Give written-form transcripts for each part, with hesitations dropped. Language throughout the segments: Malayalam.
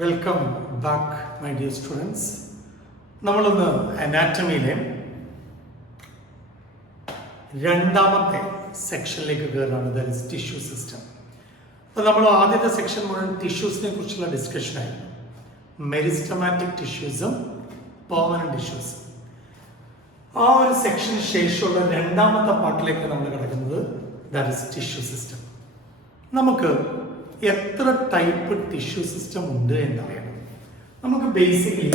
Welcome back my dear students. നമ്മളൊന്ന് അനാറ്റമിയിലെ രണ്ടാമത്തെ സെക്ഷനിലേക്ക് കയറാണ്, ദാറ്റ് ഈസ് ടിഷ്യൂ സിസ്റ്റം. അപ്പോൾ നമ്മൾ ആദ്യത്തെ സെക്ഷൻ മുഴുവൻ ടിഷ്യൂസിനെ കുറിച്ചുള്ള ഡിസ്കഷനായിരുന്നു. Meristematic ടിഷ്യൂസും permanent ടിഷ്യൂസും. ആ ഒരു സെക്ഷന് ശേഷമുള്ള രണ്ടാമത്തെ പാർട്ടിലേക്ക് നമ്മൾ കിടക്കുന്നത് ദാറ്റ് ഈസ് ടിഷ്യൂ സിസ്റ്റം. നമുക്ക് എത്ര ടൈപ്പ് ടിഷ്യൂ സിസ്റ്റം ഉണ്ട് എന്നറിയണം. നമുക്ക് ബേസിക്കലി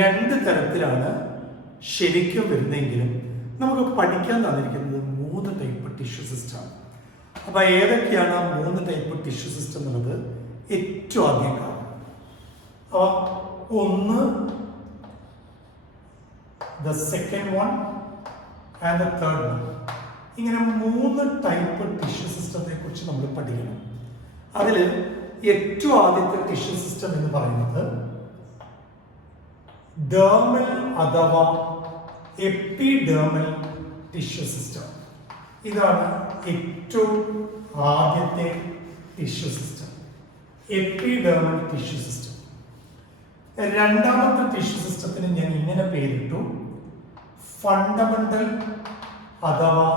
രണ്ട് തരത്തിലാണ് ശരിക്കും വരുന്നതെങ്കിലും നമുക്ക് പഠിക്കാൻ തന്നിരിക്കുന്നത് 3 ടൈപ്പ് ടിഷ്യൂ സിസ്റ്റമാണ്. അപ്പോൾ ഏതൊക്കെയാണ് ആ 3 ടൈപ്പ് ടിഷ്യൂ സിസ്റ്റം എന്നുള്ളത് ഏറ്റവും ആദ്യം കാണാം. ഒന്ന്, the second one and the third one. ഇങ്ങനെ 3 ടൈപ്പ് ടിഷ്യൂ സിസ്റ്റത്തെ കുറിച്ച് നമ്മൾ പഠിക്കണം. അതിൽ ഏറ്റവും ആദ്യത്തെ ടിഷ്യൂ സിസ്റ്റം എന്ന് പറയുന്നത് ഡെർമൽ അഥവാ എപ്പിഡെർമൽ ടിഷ്യൂ സിസ്റ്റം. ഇതാണ് ഏറ്റവും ആദ്യത്തെ tissue system, epidermal tissue system. രണ്ടാമത്തെ ടിഷ്യൂ സിസ്റ്റത്തിന് ഞാൻ ഇങ്ങനെ പേരിട്ടു, ഫണ്ടമെന്റൽ അഥവാ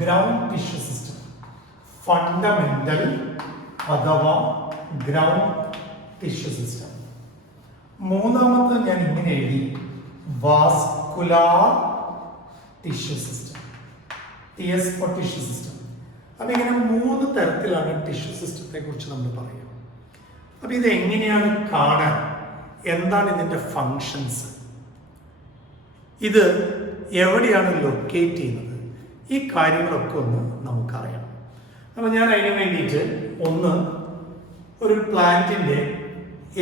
ഗ്രൗണ്ട് ടിഷ്യൂ സിസ്റ്റം. ഫണ്ടമെന്റൽ അഥവാ ഗ്രൗണ്ട് ടിഷ്യൂ സിസ്റ്റം. മൂന്നാമത്തെ ഞാൻ ഇങ്ങനെ എഴുതി, vascular tissue system, TS for tissue system. അപ്പം ഇങ്ങനെ 3 തരത്തിലാണ് ടിഷ്യൂ സിസ്റ്റത്തെ കുറിച്ച് നമ്മൾ പറയുക. അപ്പം ഇത് എങ്ങനെയാണ് കാണാൻ, എന്താണ് ഇതിൻ്റെ ഫങ്ഷൻസ്, ഇത് എവിടെയാണ് ലൊക്കേറ്റ് ചെയ്യുന്നത്, ഈ കാര്യങ്ങളൊക്കെ ഒന്ന് നമുക്കറിയാം. അപ്പം ഞാൻ അതിന് വേണ്ടിയിട്ട് ഒന്ന് ഒരു പ്ലാന്റിൻ്റെ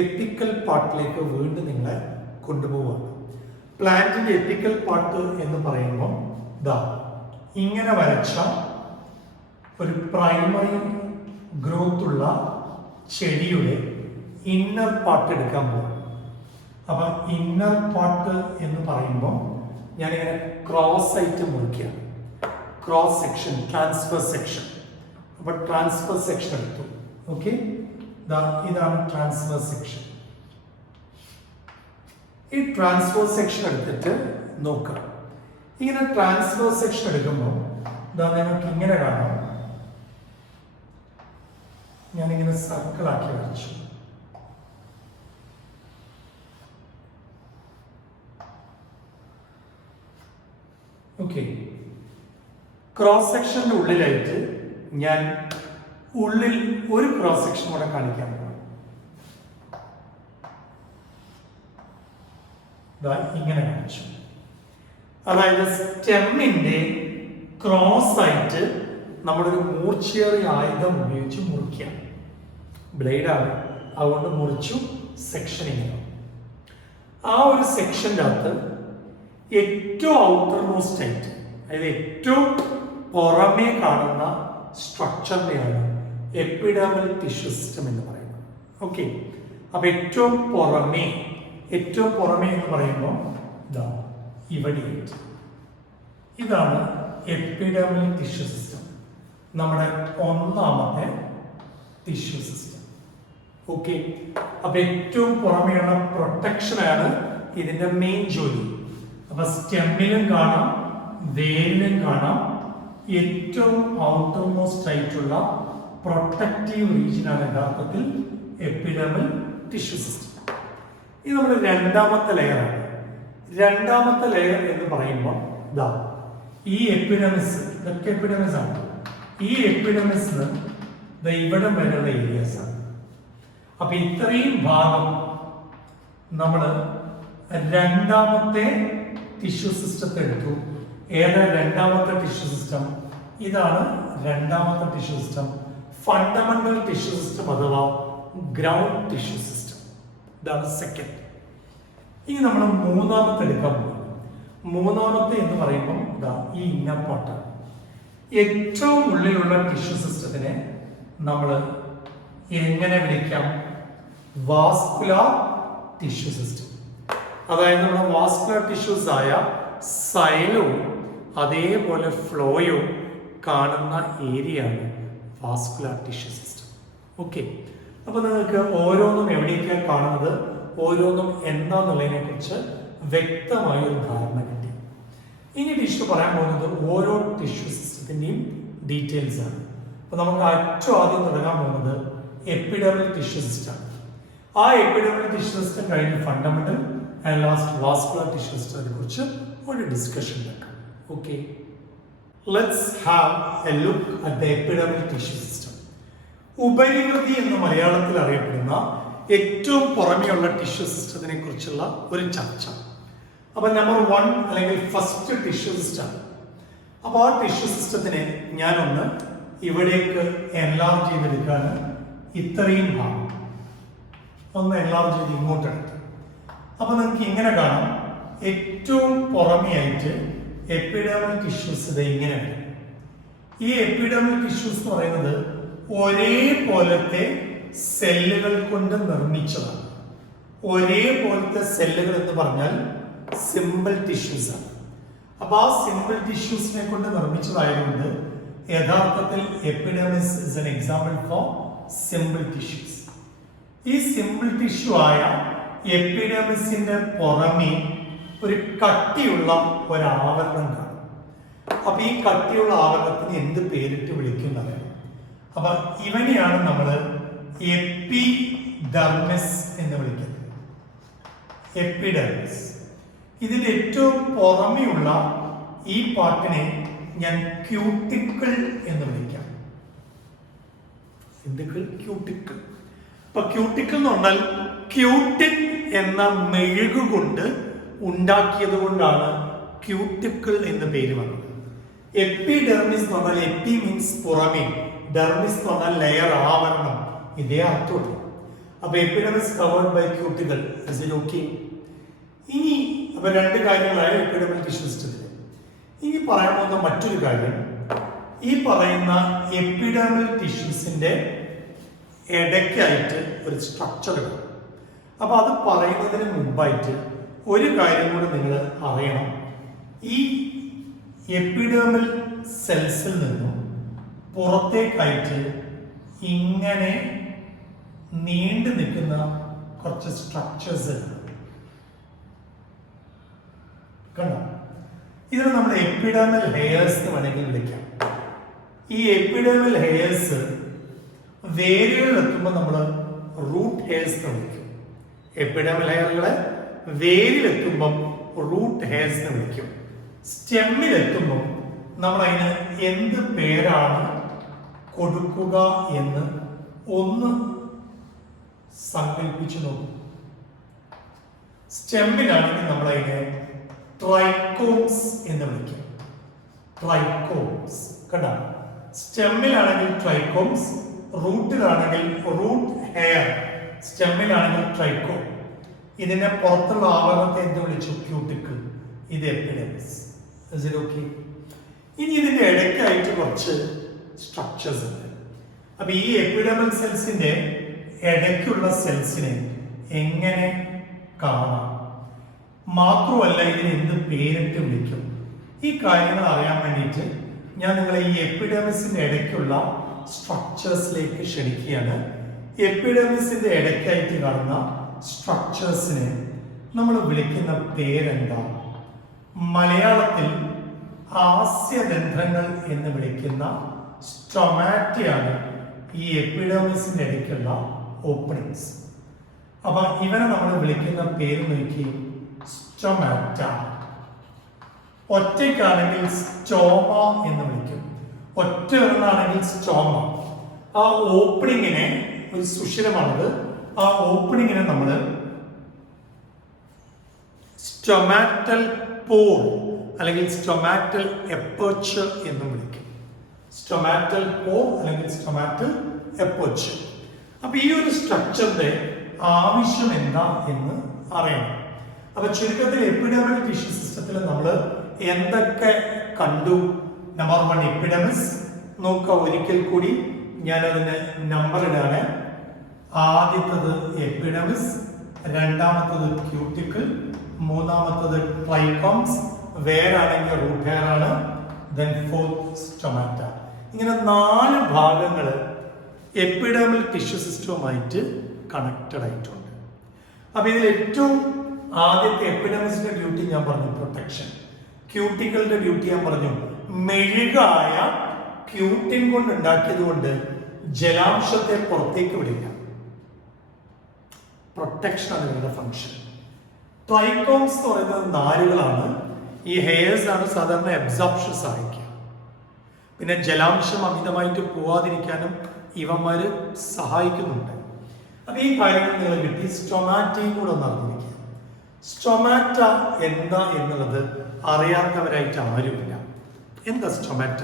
എപ്പിക്കൽ പാർട്ടിലേക്ക് വീണ്ടും നിങ്ങളെ കൊണ്ടുപോവുകയാണ്. പ്ലാന്റിൻ്റെ എപ്പിക്കൽ പാർട്ട് എന്ന് പറയുമ്പോൾ ഇങ്ങനെ വരച്ച ഒരു പ്രൈമറി ഗ്രോത്ത് ഉള്ള ചെടിയുടെ ഇന്നർ പാർട്ട് എടുക്കാൻ പോകും. അപ്പം ഇന്നർ പാർട്ട് എന്ന് പറയുമ്പോൾ ഞാനിങ്ങനെ ക്രോസ് ആയിട്ട് മുറിക്കുകയാണ്. Cross section, transfer section. അപ്പോൾ ട്രാൻസ്ഫർ സെക്ഷൻ എടുത്തു. ഓക്കെ, ഇതാണ് ട്രാൻസ്ഫർ സെക്ഷൻ. ഈ ട്രാൻസ്ഫർ സെക്ഷൻ എടുത്തിട്ട് നോക്കുക. ഇങ്ങനെ ട്രാൻസ്ഫർ സെക്ഷൻ എടുക്കുമ്പോൾ നിങ്ങൾക്ക് ഇങ്ങനെ കാണാം, ഞാനിങ്ങനെ സർക്കിളാക്കി വരച്ചു. ഓക്കെ, ക്രോസ് സെക്ഷന്റെ ഉള്ളിലായിട്ട് ഞാൻ ഉള്ളിൽ ഒരു ക്രോസ് സെക്ഷൻ കൂടെ കാണിക്കാൻ പോകും. ഇങ്ങനെ കാണിച്ചു. അതായത് സ്റ്റെമ്മിന്റെ ക്രോസ് ആയിട്ട് നമ്മളൊരു മൂർച്ചയേറിയ ആയുധം ഉപയോഗിച്ച് മുറിക്കുക. ബ്ലേഡാണ്, അതുകൊണ്ട് മുറിച്ചു. സെക്ഷനിങ്. ആ ഒരു സെക്ഷൻ്റെ അകത്ത് ഏറ്റവും ഔട്ടർ മോസ്റ്റ് ആയിട്ട്, അതായത് ഏറ്റവും പുറമേ കാണുന്ന സ്ട്രക്ചറിനെയാണ് എപ്പിഡെർമൽ ടിഷ്യൂ സിസ്റ്റം എന്ന് പറയുന്നത്. ഓക്കെ, അപ്പൊ ഏറ്റവും പുറമേ എന്ന് പറയുമ്പോൾ ഇവിടെയായിട്ട് ഇതാണ് എപ്പിഡെർമൽ ടിഷ്യൂ സിസ്റ്റം, നമ്മുടെ ഒന്നാമത്തെ ടിഷ്യൂ സിസ്റ്റം. ഓക്കെ, അപ്പൊ ഏറ്റവും പുറമേയുള്ള പ്രൊട്ടക്ഷനാണ് ഇതിന്റെ മെയിൻ ജോലി. അപ്പൊ സ്റ്റെമ്മിലും കാണാം, വേരിലും കാണാം, ഏറ്റവും ഔട്ടർ മോസ്റ്റ് ആയിട്ടുള്ള പ്രൊട്ടക്റ്റീവ് റീജിയനാണ് യഥാർത്ഥത്തിൽ എപ്പിഡെർമൽ ടിഷ്യൂ സിസ്റ്റം. ഇത് നമ്മുടെ രണ്ടാമത്തെ ലെയറാണ്. രണ്ടാമത്തെ ലെയർ എന്ന് പറയുമ്പോൾ ഈ എപ്പിഡെർമിസ്, ഇതൊക്കെ എപ്പിഡെർമിസ് ആണ്. ഈ എപ്പിഡെർമിസിന് ഇവിടെ വരെയുള്ള ഏരിയാസ് ആണ്. അപ്പൊ ഇത്രയും ഭാഗം നമ്മൾ രണ്ടാമത്തെ ടിഷ്യൂ സിസ്റ്റത്തെ എടുത്തു. ഏതാണ് രണ്ടാമത്തെ ടിഷ്യൂ സിസ്റ്റം? ഇതാണ് രണ്ടാമത്തെ tissue system, fundamental tissue system അഥവാ ഗ്രൗണ്ട് ടിഷ്യൂ സിസ്റ്റം. ഇതാണ് സെക്കൻഡ്. ഇനി നമ്മൾ മൂന്നാമത്തെ എടുക്കാൻ പോകും. മൂന്നാമത്തെ എന്ന് പറയുമ്പോൾ ഈ ഇന്നർ പാർട്ടാണ്. ഏറ്റവും ഉള്ളിലുള്ള ടിഷ്യൂ സിസ്റ്റത്തിനെ നമ്മൾ എങ്ങനെ വിളിക്കാം? Vascular tissue system. അതായത് നമ്മുടെ വാസ്കുലർ ടിഷ്യൂസ് ആയ സൈലവും അതേപോലെ ഫ്ലോയും കാണുന്ന ഏരിയയാണ് വാസ്കുലർ ടിഷ്യൂ സിസ്റ്റം. ഓക്കെ, അപ്പോൾ നിങ്ങൾക്ക് ഓരോന്നും എവിടെയൊക്കെയാണ് കാണുന്നത്, ഓരോന്നും എന്താന്നുള്ളതിനെ കുറിച്ച് വ്യക്തമായ ഒരു ധാരണ കിട്ടി. ഇനി ടിഷ്യൂ പറയാൻ പോകുന്നത് ഓരോ ടിഷ്യൂ സിസ്റ്റത്തിൻ്റെയും ഡീറ്റെയിൽസ് ആണ്. അപ്പോൾ നമുക്ക് ഏറ്റവും ആദ്യം തുടങ്ങാൻ പോകുന്നത് എപ്പിഡെർമൽ ടിഷ്യൂ സിസ്റ്റം. ആ എപ്പിഡെർമൽ ടിഷ്യൂ സിസ്റ്റം കഴിഞ്ഞ് fundamental and last vascular tissue സിസ്റ്റത്തെ കുറിച്ച് ഒരു ഡിസ്കഷൻ വെക്കാം. Okay, let's have a look at the epidermal tissue system. ഉപരിവൃതി എന്ന് മലയാളത്തിൽ അറിയപ്പെടുന്ന ഏറ്റവും പുറമെയുള്ള ടിഷ്യൂ സിസ്റ്റത്തിനെ കുറിച്ചുള്ള ഒരു ചർച്ച. അപ്പൊ നമ്പർ 1 അല്ലെങ്കിൽ ഫസ്റ്റ് ടിഷ്യൂ സിസ്റ്റം. അപ്പോൾ ആ ടിഷ്യൂ സിസ്റ്റത്തിനെ ഞാനൊന്ന് ഇവിടേക്ക് എൻലാർജ് ചെയ്തെടുക്കാണ്. ഇത്രയും ഭാഗം ഒന്ന് എൻലാർജ് ചെയ്ത് ഇങ്ങോട്ടെടുത്ത്. അപ്പൊ നിങ്ങൾക്ക് ഇങ്ങനെ കാണാം, ഏറ്റവും പുറമെയായിട്ട് എപ്പിഡെർമൽ ടിഷ്യൂസ് ഇത് ഇങ്ങനെ വരും. ഈ എപ്പിഡെർമൽ ടിഷ്യൂസ് എന്ന് പറയുന്നത് ഒരേപോലത്തെ സെല്ലുകൾ കൊണ്ട് നിർമ്മിച്ചതാണ്. ഒരേപോലത്തെ സെല്ലുകൾ എന്ന് പറഞ്ഞാൽ സിമ്പിൾ ടിഷ്യൂസ് ആണ്. അപ്പൊ ആ സിമ്പിൾ ടിഷ്യൂസിനെ കൊണ്ട് നിർമ്മിച്ചതായതുകൊണ്ട് യഥാർത്ഥത്തിൽ epidermis is an example for simple tissues. ഈ സിമ്പിൾ ടിഷ്യൂ ആയ എപ്പിഡെർമിസിന്റെ പുറമെ ഒരു കട്ടിയുള്ള ഒരാവരണം കാണും. അപ്പൊ ഈ കട്ടിയുള്ള ആവരണത്തിന് എന്ത് പേരിട്ട് വിളിക്കുന്നത്? അപ്പൊ ഇവനെയാണ് നമ്മൾ എപ്പിഡെർമിസ് എന്ന് വിളിക്കുന്നത്. എപ്പിഡെർമിസ്. ഇതിന്റെ ഏറ്റവും പുറമെയുള്ള ഈ പാർട്ടിനെ ഞാൻ ക്യൂട്ടിക്കിൾ എന്ന് വിളിക്കാം. ക്യൂട്ടിക്കിൾ. അപ്പൊ ക്യൂട്ടിക്കിൾ എന്ന് പറഞ്ഞാൽ ക്യൂട്ടിക് എന്ന മെഴുകു കൊണ്ട് ഉണ്ടാക്കിയത് കൊണ്ടാണ് ക്യൂട്ടിക്കിൾ എന്ന പേര് വന്നത്. എപ്പിഡെർമിസ് എന്ന് പറഞ്ഞാൽ എപ്പി മീൻസ് പുറമേ, ഡെർമിസ് എന്ന് പറഞ്ഞാൽ ലെയർ, ആവരണം. ഇതേ അർത്ഥമുള്ളൂ. അപ്പൊ epidermis covered by cuticle. Okay. ഇനി അപ്പൊ രണ്ട് കാര്യങ്ങളായ എപ്പിഡെർമൽ ടിഷ്യൂ സിസ്റ്റത്തിൽ. ഇനി പറയാൻ പോകുന്ന മറ്റൊരു കാര്യം, ഈ പറയുന്ന എപ്പിഡെർമൽ ടിഷ്യൂസിന്റെ ഇടയ്ക്കായിട്ട് ഒരു സ്ട്രക്ചർ ഉണ്ട്. അപ്പൊ അത് പറയുന്നതിന് മുമ്പായിട്ട് ഒരു കാര്യം കൂടി നിങ്ങൾ അറിയണം. ഈ എപ്പിഡെർമൽ സെൽസിൽ നിന്നും പുറത്തേക്കായിട്ട് ഇങ്ങനെ നീണ്ടു നിൽക്കുന്ന കുറച്ച് സ്ട്രക്ചേഴ്സ് കണ്ടോ? ഇതിനെ നമ്മൾ എപ്പിഡെർമൽ ഹെയർസ് എന്ന് വേണമെങ്കിൽ വിളിക്കാം. ഈ എപ്പിഡെർമൽ ഹെയർസ് വേരുകളിൽ എത്തുമ്പോൾ നമ്മൾ റൂട്ട് ഹെയർസ് എന്ന് വിളിക്കും. എപ്പിഡെർമൽ ഹെയറുകളെ വേരിലെത്തുമ്പം റൂട്ട് ഹെയർസ് എന്ന് വിളിക്കും. സ്റ്റെമ്മിലെത്തുമ്പോൾ നമ്മൾ അതിന് എന്ത് പേരാണ് കൊടുക്കുക എന്ന് ഒന്ന് സങ്കല്പിച്ചു നോക്കും. സ്റ്റെമ്മിലാണെങ്കിൽ നമ്മൾ അതിനെ ട്രൈക്കോംസ് എന്ന് വിളിക്കും. ട്രൈക്കോംസ് കണ്ടോ? സ്റ്റെമ്മിലാണെങ്കിൽ ട്രൈക്കോംസ്, റൂട്ടിലാണെങ്കിൽ റൂട്ട് ഹെയർ, സ്റ്റെമ്മിലാണെങ്കിൽ ട്രൈക്കോം. ഇതിന്റെ പുറത്തുള്ള ആവരണത്തെ എന്ത് വിളിച്ചു? ക്യൂട്ടിക്കിൾ. ഇത് എപ്പിഡെർമിസ്. ഓക്കെ. ഇനി ഇതിന്റെ ഇടയ്ക്കായിട്ട് കുറച്ച് സ്ട്രക്ചേഴ്സ് ഉണ്ട്. അപ്പൊ ഈ എപ്പിഡെർമൽ സെൽസിന്റെ ഇടയ്ക്കുള്ള സെൽസിനെ എങ്ങനെ കാണാം, മാത്രമല്ല ഇതിന് എന്ത് പേരിട്ട് വിളിക്കും, ഈ കാര്യങ്ങൾ അറിയാൻ വേണ്ടിയിട്ട് ഞാൻ നിങ്ങളെ ഈ എപ്പിഡെർമിസിന്റെ ഇടയ്ക്കുള്ള സ്ട്രക്ചേഴ്സിലേക്ക് ക്ഷണിക്കുകയാണ്. എപ്പിഡെർമിസിന്റെ ഇടയ്ക്കായിട്ട് കാണുന്ന സ്ട്രക്ചേഴ്സിനെ നമ്മൾ വിളിക്കുന്ന പേരെന്താ? മലയാളത്തിൽ ആസ്യരന്ധ്രങ്ങൾ എന്ന് വിളിക്കുന്ന സ്റ്റൊമാറ്റയാണ് ഈ എപ്പിഡെർമിസിന്റെ ഇടയ്ക്കുള്ള ഓപ്പണിങ്സ്. അപ്പൊ ഇവനെ നമ്മൾ വിളിക്കുന്ന പേര് നോക്കി, സ്റ്റൊമാറ്റ. ഒറ്റയ്ക്കാണെങ്കിൽ സ്റ്റോമ എന്ന് വിളിക്കും. ഒറ്റ ഒരെണ്ണാണെങ്കിൽ സ്റ്റോമ. ആ ഓപ്പണിങ്ങിനെ, ഒരു സുഷിരമാണത്, ആ ഓപ്പണിങ്ങിനെ നമ്മൾ സ്റ്റൊമാറ്റൽ പോർ അല്ലെങ്കിൽ സ്റ്റൊമാറ്റൽ എപ്പർച്ചർ എന്ന് വിളിക്കും. സ്റ്റൊമാറ്റൽ പോർ അല്ലെങ്കിൽ സ്റ്റൊമാറ്റൽ എപ്പർച്ചർ. അപ്പൊ ഈ ഒരു സ്ട്രക്ചറിന്റെ ആവശ്യം എന്താ എന്ന് അറിയണം. അപ്പൊ ചുരുക്കത്തിൽ എപ്പിഡെർമൽ ടിഷ്യൂ സിസ്റ്റത്തിൽ നമ്മൾ എന്തൊക്കെ കണ്ടു? നമ്പർ 1 എപ്പിഡെർമിസ് നോക്കുക. ഒരിക്കൽ കൂടി ഞാനതിന് നമ്പർ ഇടാണ്. ആദ്യത്തത് എപ്പിഡെർമിസ്, രണ്ടാമത്തത് ക്യൂട്ടിക്കിൾ, മൂന്നാമത്തത് ട്രൈക്കോംസ്, വേരാണെങ്കിൽ റൂട്ട് ഹെയർ ആണ്, ദെൻ ഫോർത്ത് സ്റ്റൊമാറ്റ. ഇങ്ങനെ 4 ഭാഗങ്ങൾ എപ്പിഡെർമൽ ടിഷ്യൂ സിസ്റ്റവുമായിട്ട് കണക്റ്റഡ് ആയിട്ടുണ്ട്. അപ്പോൾ ഇതിൽ ഏറ്റവും ആദ്യത്തെ എപ്പിഡെർമിസിന്റെ ഡ്യൂട്ടി ഞാൻ പറഞ്ഞു പ്രൊട്ടക്ഷൻ, ക്യൂട്ടിക്കളുടെ ഡ്യൂട്ടി ഞാൻ പറഞ്ഞു മെഴുകായ ക്യൂട്ടിൻ കൊണ്ട് ഉണ്ടാക്കിയത് കൊണ്ട് ജലാംശത്തെ പുറത്തേക്ക് വിടില്ല. പ്രൊട്ടക്ഷൻ ആണ് ഇതിന്റെ ഫംഗ്ഷൻ. ട്രൈക്കോംസ് എന്ന് പറയുന്നത് നാരുകളാണ്. ഈ ഹെയർസ് ആണ് സാധാരണ അബ്സോർപ്ഷൻ സഹായിക്കുക. പിന്നെ ജലാംശം അമിതമായിട്ട് പോവാതിരിക്കാനും ഇവന്മാര് സഹായിക്കുന്നുണ്ട്. അപ്പൊ ഈ കാര്യങ്ങൾ നിങ്ങൾ കിട്ടി. സ്റ്റൊമാറ്റയും കൂടെ ഒന്ന് അറിഞ്ഞിരിക്കുക. സ്റ്റൊമാറ്റ എന്താ എന്നുള്ളത് അറിയാത്തവരായിട്ട് ആരുമില്ല. എന്താ stomata?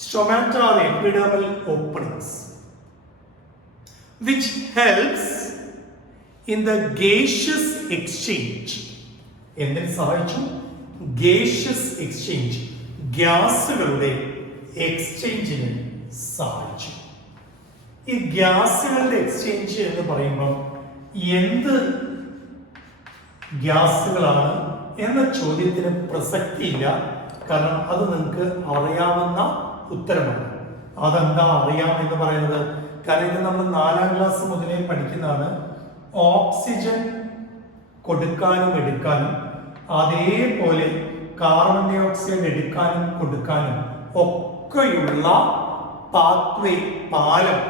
Stomata are epidermal openings which helps in the gaseous exchange. എന്തിനു സഹായിച്ചു? gaseous exchange, ഗ്യാസുകളുടെ എക്സ്ചേഞ്ചിന് സഹായിച്ചു. ഈ ഗ്യാസുകളുടെ എക്സ്ചേഞ്ച് എന്ന് പറയുമ്പോൾ എന്ത് ഗ്യാസുകളാണ് എന്ന ചോദ്യത്തിന് പ്രസക്തിയില്ല. കാരണം അത് നിങ്ങൾക്ക് അറിയാവുന്ന ഉത്തരമാണ്. അതെന്താ അറിയാം എന്ന് പറയുന്നത്? കാരണം ഇത് നമ്മൾ 4ാം ക്ലാസ് മുതലേ പഠിക്കുന്നതാണ്. ഓക്സിജൻ കൊടുക്കാനും എടുക്കാനും അതേപോലെ കാർബൺ ഡൈ ഓക്സൈഡ് എടുക്കാനും കൊടുക്കാനും ഒക്കെയുള്ള പാത്വേ, പാലം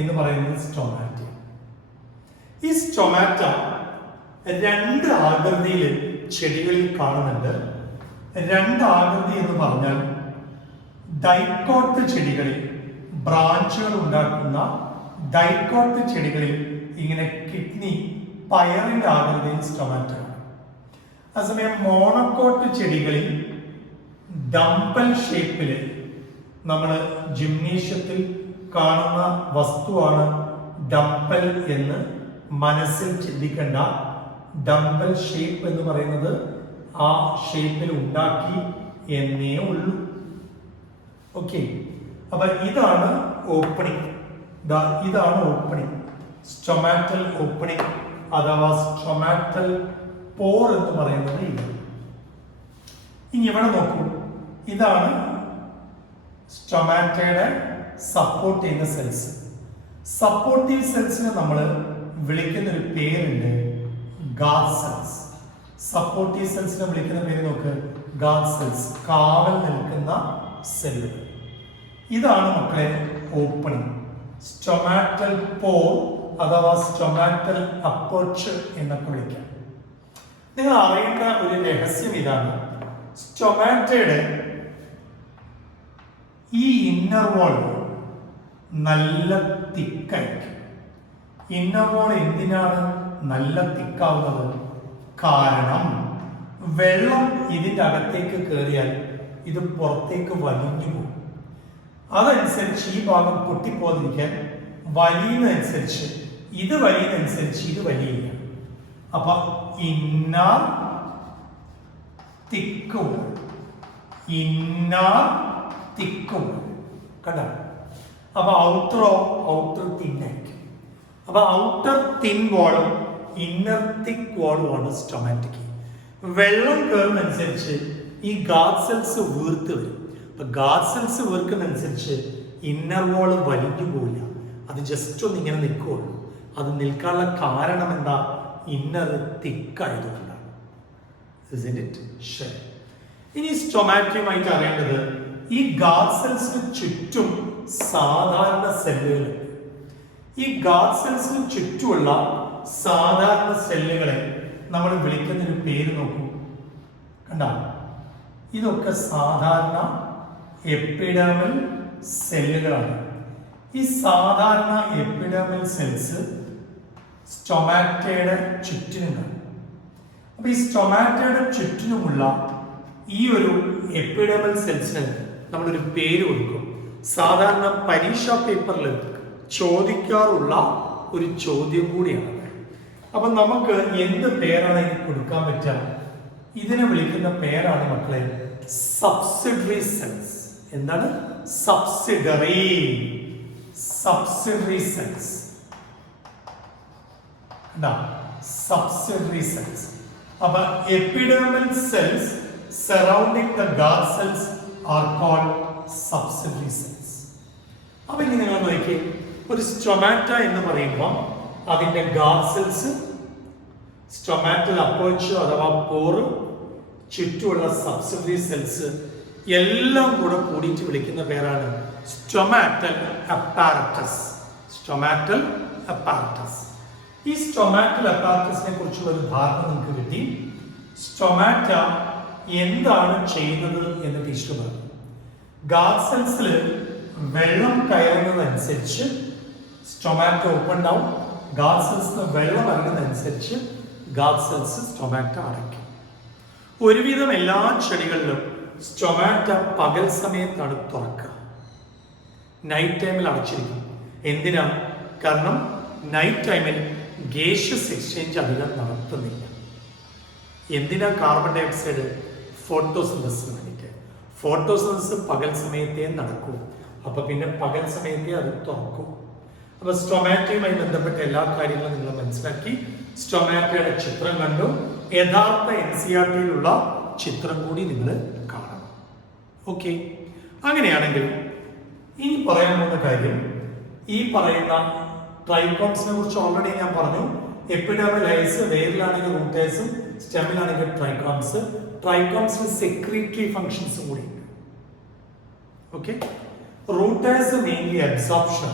എന്ന് പറയുന്നത് സ്റ്റൊമാറ്റ. ഈ സ്റ്റൊമാറ്റ 2 ആകൃതിയിൽ ചെടികളിൽ കാണുന്നുണ്ട്. 2 ആകൃതി എന്ന് പറഞ്ഞാൽ ഡൈക്കോട്ട് ചെടികളിൽ ബ്രാഞ്ചുകൾ ഉണ്ടാക്കുന്ന ഡൈക്കോട്ട് ചെടികളിൽ ഇങ്ങനെ കിഡ്നി പയറിന്റെ ആകൃതിയിൽ സ്റ്റൊമാറ്റ ആണ്. അതേസമയം മോണോക്കോട്ട് ചെടികളിൽ ഡംബൽ ഷേപ്പിൽ നമ്മൾ ജിംനേഷ്യത്തിൽ കാണുന്ന വസ്തുവാണ് ഡംബൽ എന്ന് മനസ്സിൽ ചിന്തിക്കേണ്ട. ഡംബൽ ഷേപ്പ് എന്ന് പറയുന്നത് ആ ഷേപ്പിൽ ഉണ്ടാക്കി എന്നേ ഉള്ളൂ. ഓക്കെ, അപ്പൊ ഇതാണ് ഓപ്പണിംഗ്. ഇതാണ് ഓപ്പണിംഗ്, സ്റ്റൊമാറ്റൽ ഓപ്പണിംഗ് അഥവാ സ്റ്റൊമാറ്റൽ പോർ എന്ന് പറയുന്നത് ഇത്. ഇനി ഇവിടെ നോക്കൂ, ഇതാണ് സ്റ്റൊമാറ്റയുടെ സപ്പോർട്ട് ചെയ്യുന്ന സെൽസ്. സപ്പോർട്ടീവ് സെൽസിനെ നമ്മൾ വിളിക്കുന്ന ഒരു പേരുണ്ട്, ഗാർഡ് സെൽസ്. സപ്പോർട്ടീവ് സെൽസിനെ വിളിക്കുന്ന പേര് നോക്ക്, ഗാർഡ് സെൽസ്, കാവൽ നിൽക്കുന്ന സെല്ലുകൾ. ഇതാണ് മക്കളെ ഓപ്പണിംഗ്, സ്റ്റൊമാറ്റൽ പോർ അഥവാ സ്റ്റൊമാറ്റൽ അപ്പർച്ചർ എന്നൊക്കെ വിളിക്കാം. നിങ്ങൾ അറിയേണ്ട ഒരു രഹസ്യം ഇതാണ്, സ്റ്റൊമാറ്റയുടെ ഈ ഇന്നർ വാൾ നല്ല തിക്കായിരിക്കും. ഇന്നർ വാൾ എന്തിനാണ് നല്ല തിക്കാവുന്നത്? കാരണം വെള്ളം ഇതിൻ്റെ അകത്തേക്ക് കയറിയാൽ ഇത് പുറത്തേക്ക് വലിഞ്ഞു പോകും. അതനുസരിച്ച് ഈ ഭാഗം പൊട്ടിപ്പോകാതിരിക്കാൻ വലിയുന്നതനുസരിച്ച് ഇത് വലിയുന്നതനുസരിച്ച് ഇത് വലിയില്ല. അപ്പൊ ഇന്നർ തിക്ക് വാൾ, ഇന്നർ തിക്ക് വാൾ കണ്ട. അപ്പൊ ഔട്ടർ തിന്നായിരിക്കും. അപ്പൊ ഔട്ടർ തിൻ വാളും ഇന്നർ തിക്ക് വാളുമാണ് സ്റ്റൊമാറ്റിക്. വെള്ളം കയറുന്നതനുസരിച്ച് ഈ ഗാർഡ് സെൽസ് വീർത്ത് വരും. അപ്പൊ ഗാർഡ് സെൽസ് വീർക്കുന്നതനുസരിച്ച് ഇന്നർ വാള് വലിഞ്ഞു പോവില്ല, അത് ജസ്റ്റ് ഒന്ന് ഇങ്ങനെ നിൽക്കുകയുള്ളൂ. അത് നിൽക്കാനുള്ള കാരണം എന്താ? ഇന്നർ തിക്കായതുകൊണ്ടാണ്. ശരി, ഇനി സ്റ്റൊമാറ്റയുമായിട്ട് അറിയേണ്ടത്, ഈ ഗാർഡ് സെൽസിന് ചുറ്റും സാധാരണ സെല്ലുകളുണ്ട്. ഈ ഗാർഡ് സെൽസിന് ചുറ്റുമുള്ള സാധാരണ സെല്ലുകളെ നമ്മൾ വിളിക്കുന്ന ഒരു പേര് നോക്കൂ, കണ്ട. ഇതൊക്കെ സാധാരണ എപ്പിഡെർമൽ സെല്ലുകളാണ്. ഈ സാധാരണ എപ്പിഡെർമൽ സെൽസ് സ്റ്റൊമാറ്റയുടെ ചുറ്റിനുണ്ട്. അപ്പൊ ഈ സ്റ്റൊമാറ്റയുടെ ചുറ്റിനുമുള്ള ഈ ഒരു എപ്പിഡെർമൽ സെൽസിന് നമ്മളൊരു പേര് കൊടുക്കും. സാധാരണ പരീക്ഷാ പേപ്പറിൽ ചോദിക്കാറുള്ള ഒരു ചോദ്യം കൂടിയാണ്. അപ്പൊ നമുക്ക് എന്ത് പേരാണ് ഇതിന് കൊടുക്കാൻ പറ്റുക? ഇതിനെ വിളിക്കുന്ന പേരാണ് മക്കളെ സബ്സിഡറി സെൽസ്. എന്താണ്? Subsidiary cells. Subsidiary cells. അപ്പൊ epidermal cells surrounding the guard cells are called subsidiary cells. അപ്പൊ ഇനി നിങ്ങൾ നോക്കി, ഒരു സ്റ്റൊമാറ്റ എന്ന് പറയുമ്പോൾ അതിൻ്റെ ഗാർഡ് സെൽസ്, സ്റ്റൊമാറ്റൽ അപ്പേർച്ചർ അഥവാ പോറ്, ചുറ്റുമുള്ള സബ്സിഡറി സെൽസ് എല്ലാം കൂടെ കൂടിയിട്ട് വിളിക്കുന്ന പേരാണ് സ്റ്റൊമാറ്റൽ അപ്പാരറ്റസ്. Stomatal apparatus. ഈ സ്റ്റൊമാറ്റൽ അപ്പാരറ്റസിനെ കുറിച്ചുള്ള ഒരു ധാരണ നിങ്ങൾക്ക് കിട്ടി. സ്റ്റൊമാറ്റ എന്താണ് ചെയ്യുന്നത് എന്ന് ടീച്ചർ പറഞ്ഞു. ഗാർഡ് സെൽസിൽ വെള്ളം കയറുന്നതനുസരിച്ച് സ്റ്റൊമാറ്റ ഓപ്പൺ ആവും. ഗാർഡ് സെൽസിന് വെള്ളം ഇറങ്ങുന്നതനുസരിച്ച് ഗാർഡ് സെൽസ് സ്റ്റൊമാറ്റ അടയ്ക്കും. ഒരുവിധം എല്ലാ ചെടികളിലും സ്റ്റൊമാറ്റ പകൽ സമയത്താണ് തുറക്കുക, നൈറ്റ് ടൈമിൽ അടച്ചിരിക്കും. എന്തിനാ? കാരണം നൈറ്റ് ടൈമിൽ ഗേഷ്യസ് എക്സ്ചേഞ്ച് അധികം നടത്തുന്നില്ല. എന്തിനാ? കാർബൺ ഡൈ ഓക്സൈഡ് ഫോട്ടോസിന്തസിന് വേണ്ടിയിട്ട്. ഫോട്ടോസിന്തസിസ് പകൽ സമയത്തേ നടക്കൂ. അപ്പൊ പിന്നെ പകൽ സമയത്തേ അത് തുറക്കൂ. അപ്പൊ സ്റ്റൊമാറ്റയുമായി ബന്ധപ്പെട്ട എല്ലാ കാര്യങ്ങളും നിങ്ങൾ മനസ്സിലാക്കി. സ്റ്റൊമാറ്റയുടെ ചിത്രം കണ്ടു. യഥാർത്ഥ NCERT-യിലുള്ള ചിത്രം കൂടി നിങ്ങൾ കാണണം. ഓക്കെ, അങ്ങനെയാണെങ്കിൽ ഇനി പറയാൻ പോകുന്ന കാര്യം, ഈ പറയുന്ന ട്രൈക്കോൺസിനെ കുറിച്ച് ഓൾറെഡി ഞാൻ പറഞ്ഞു. എപ്പിഡെർമലൈസ്, വേരിലാണെങ്കിൽ റൂട്ടേഴ്സും സ്റ്റെമിലാണെങ്കിൽ ട്രൈക്കോൺസ്. ട്രൈക്കോൺസിന് സെക്രീറ്ററി ഫങ്ഷൻസും കൂടി ഉണ്ട്. ഓക്കെ, റൂട്ടേഴ്സ് മെയിൻലി അബ്സോർപ്ഷൻ.